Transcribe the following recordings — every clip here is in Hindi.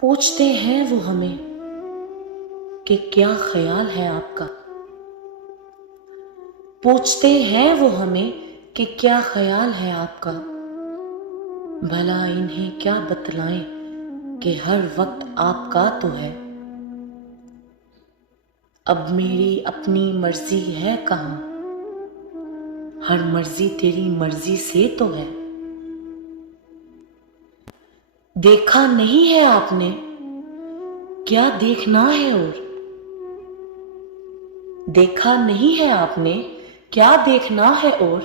पूछते हैं वो हमें कि क्या ख्याल है आपका। पूछते हैं वो हमें कि क्या ख्याल है आपका। भला इन्हें क्या बतलाएं कि हर वक्त आपका तो है। अब मेरी अपनी मर्जी है कहाँ, हर मर्जी तेरी मर्जी से तो है। देखा नहीं है आपने, क्या देखना है और। देखा नहीं है आपने, क्या देखना है और।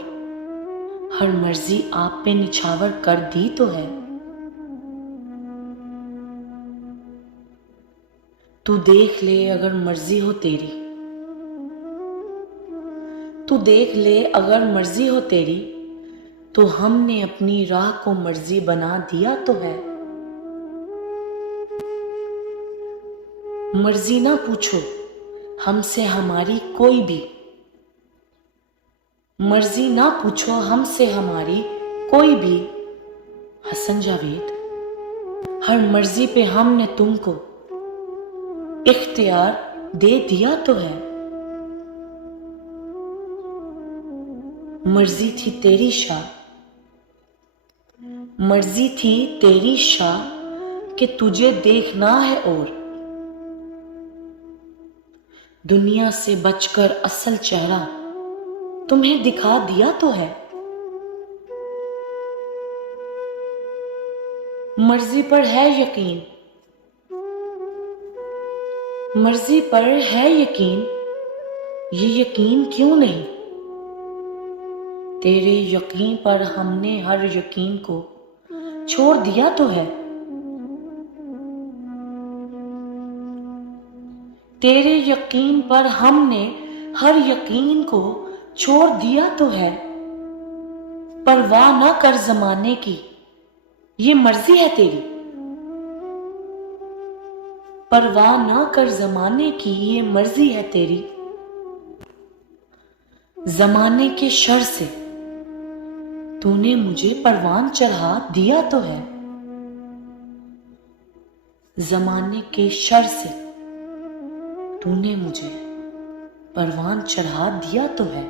हर मर्जी आप पे निछावर कर दी तो है। तू देख ले अगर मर्जी हो तेरी, तू देख ले अगर मर्जी हो तेरी, तो हमने अपनी राह को मर्जी बना दिया तो है। मर्जी ना पूछो हमसे हमारी कोई भी, मर्जी ना पूछो हमसे हमारी कोई भी। हसन जावेद, हर मर्जी पे हमने तुमको इख्तियार दे दिया तो है। मर्जी थी तेरी शाह, मर्जी थी तेरी शाह कि तुझे देखना है और। दुनिया से बचकर असल चेहरा तुम्हें दिखा दिया तो है। मर्जी पर है यकीन, मर्जी पर है यकीन, ये यकीन क्यों नहीं। तेरे यकीन पर हमने हर यकीन को छोड़ दिया तो है। तेरे यकीन पर हमने हर यकीन को छोड़ दिया तो है। परवाह ना कर जमाने की, ये मर्जी है तेरी। परवाह ना कर जमाने की, ये मर्जी है तेरी। जमाने के शर से तूने मुझे परवान चढ़ा दिया तो है। जमाने के शर से तूने मुझे परवान चढ़ा दिया तो है।